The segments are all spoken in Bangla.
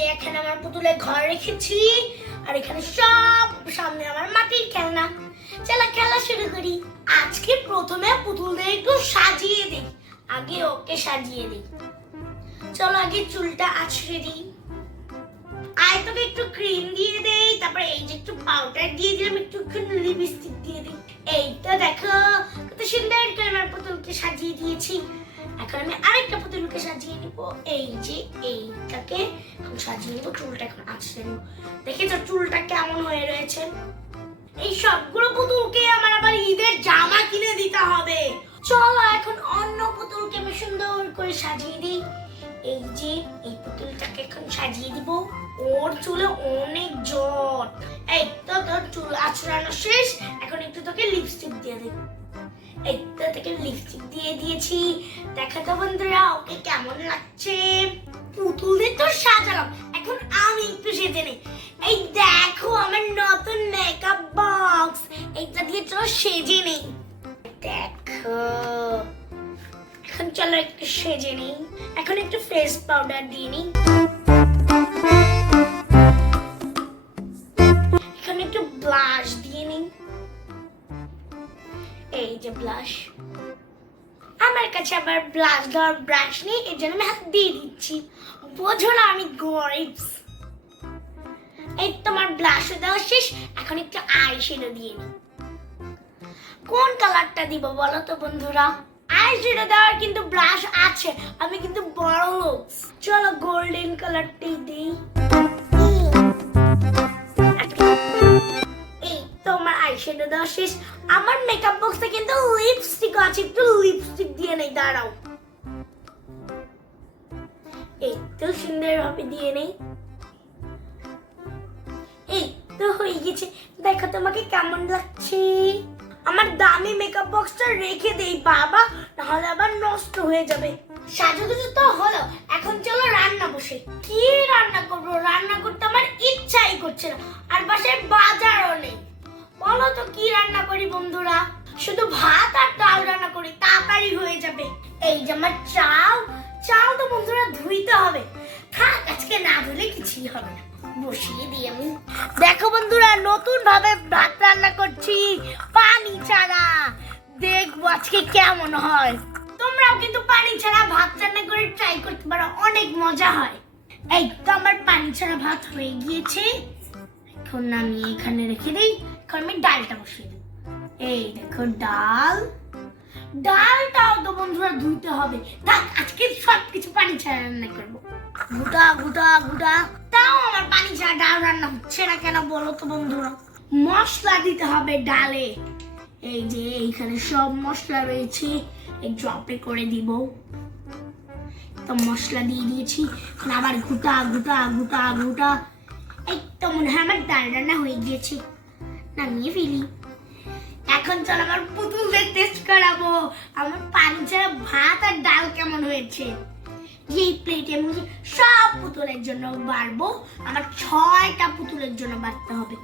যে এখানে আমার পুতুলের ঘর রেখেছি, আর এখানে সব সামনে আমার মাটির খেলনা। চলো খেলা শুরু করি। আজকে প্রথমে পুতুলদের একটু সাজিয়ে দিই। আগে ওকে সাজিয়ে দিই। চলো আগে চুলটা আছড়ে দিই। তোকে একটু ক্রিম দিয়ে দেই, তারপরে এই যে একটু পাউডার দিয়ে দিলাম, একটু লিপস্টিক দিয়ে দিই। এইটা দেখো কত সুন্দর করে আমার পুতুলকে সাজিয়ে দিয়েছি। এখন আমি আরেকটা পুতুলকে সাজিয়ে নিব। এই যে এইটাকে এখন সাজিয়ে নিব, চুলটা এখন আছড়ে নিব। দেখেছো চুলটা কেমন হয়ে রয়েছে? এই সবগুলো পুতুলকে আমার আবার ঈদের জামা কিনে দিতে হবে। চলো এখন অন্য পুতুলকে আমি সুন্দর করে সাজিয়ে দিই। এই যে এই পুতুলটাকে এখন সাজিয়ে দিব। ওর চুলে অনেক জট। এই তো তোর চুল আঁচড়ানো শেষ, এখন একটু তোকে লিপস্টিক দিয়ে দিই। এই তো তোকে লিপস্টিক দিয়ে দিয়েছি। দেখো তো বন্ধুরা ওকে কেমন লাগছে। পুতুলদের তো সাজালাম, এখন আমি একটু সেজে নিই। এই দেখো আমার নতুন মেকআপ বক্স, এইটা দিয়ে চলো সেজে নিই। দেখো এখন চলো একটু সেজে নিই। এখন একটু ফেস পাউডার দিয়ে নিই। এখন একটু ব্লাশ দিয়ে নিই। এই যে ব্লাশ, আমার কাছে আবার ব্লাশ দেওয়ার ব্রাশ নেই, এর জন্য আমি হাত দিয়ে দিচ্ছি। বোঝো না আমি গরিব। এই তোমার ব্লাশ দেওয়া শেষ, এখন একটু আই শ্যাডো দিয়ে নিই। কোন কালারটা দিব বলো তো বন্ধুরা? আই শ্যাডো দেওয়ার কিন্তু ব্রাশ আছে, আমি কিন্তু বড় লোক। চলো গোল্ডেন কালারটাই দিই। এই তোমার আই শ্যাডো দেওয়া শেষ। আমার মেকআপ বক্সে কিন্তু লিপস্টিক আছে, একটু লিপস্টিক দিয়ে নেই, দাঁড়াও। এই তো সুন্দর ভাবে দিয়ে নেই। এই তো হয়ে গেছে। দেখো তোমাকে কেমন লাগছে। আমার দামি মেকআপ বক্সটা রেখে দেই বাবা, তাহলে আবার নষ্ট হয়ে যাবে। সাজুগুজু তো হলো, এখন চলো রান্না বসে। কি রান্না করবো? রান্না করতে আমার ইচ্ছাই করছে না, আর বাসায় বাজারও নেই। বলো তো কি রান্না করি বন্ধুরা? শুধু ভাত আর ডাল রান্না করি, তাড়াতাড়ি হয়ে যাবে। এই যে আমার চাল তো বন্ধুরা ধুইতে হবে। থাক আজকে না ধুলে কিছুই হবে না, বসিয়ে দিই আমি। দেখো বন্ধুরা নতুন ভাবে ভাত রান্না করছি, পানি ছাড়া। দেখবো আজকে কেমন হয়। তোমরাও কিন্তু পানি ছাড়া ভাত রান্না করে ট্রাই করতে পারো, অনেক মজা হয়। এই তো আমার পানি ছাড়া ভাত হয়ে গিয়েছে, এখন আমি এখানে রেখে দিই। এখন আমি ডালটা বসিয়ে দিই। এই দেখো ডালটাও তো বন্ধুরা ধুইতে হবে। থাক আজকে সবকিছু পানি ছাড়া রান্না করবো। ঘুটা তাও আমার পানি ছাড়া ডাল রান্না হচ্ছে না কেন বলো তো বন্ধুরা? মশলা দিতে হবে ডালে। এই যে এইখানে সব মশলা রয়েছে, এই ড্রপে করে দিব। তো মশলা দিয়ে দিয়েছি, আবার ঘুটা। এই তো মনে হয় আমার ডাল রান্না হয়ে গিয়েছে, নামিয়ে ফেলি। এখন চল আমার পুতুলদের টেস্ট করাবো আমার পানি ছাড়া ভাত আর ডাল কেমন হয়েছে। এই প্লেটে আমি সব পুতুলের জন্য বাড়বো, আমার 6টা পুতুলের জন্য বাড়তে হবে।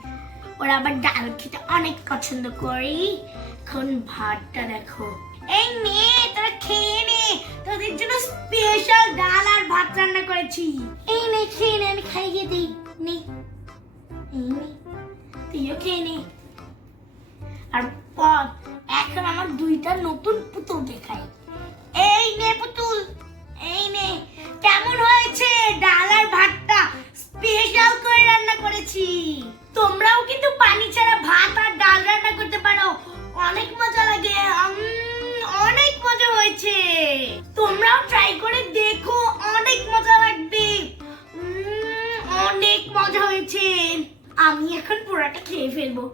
ওরা আবার ডাল খেতে অনেক পছন্দ করে। এখন ভাতটা দেখো, এই নে তোরা খেয়ে নে, তোদের জন্য স্পেশাল ডাল আর ভাত রান্না করেছি। এই নে খেয়ে নে, আমি খাইয়ে দিই। নে তুইও খেয়ে নে। আর এখন আমার 2টা নতুন পুতুল দেখাই। এই নে পুতুল, এই নে। কেমন হয়েছে ডাল আর ভাতটা? স্পেশাল করে রান্না করেছি। তোমরাও কিন্তু পানি ছাড়া ভাত আর ডাল রান্না করতে পারো, অনেক মজা লাগে। অনেক মজা হয়েছে, তোমরাও ট্রাই করে দেখো, অনেক মজা লাগবে। অনেক মজা হয়েছে। আমি এখন পুরোটা খেয়ে ফেলবো।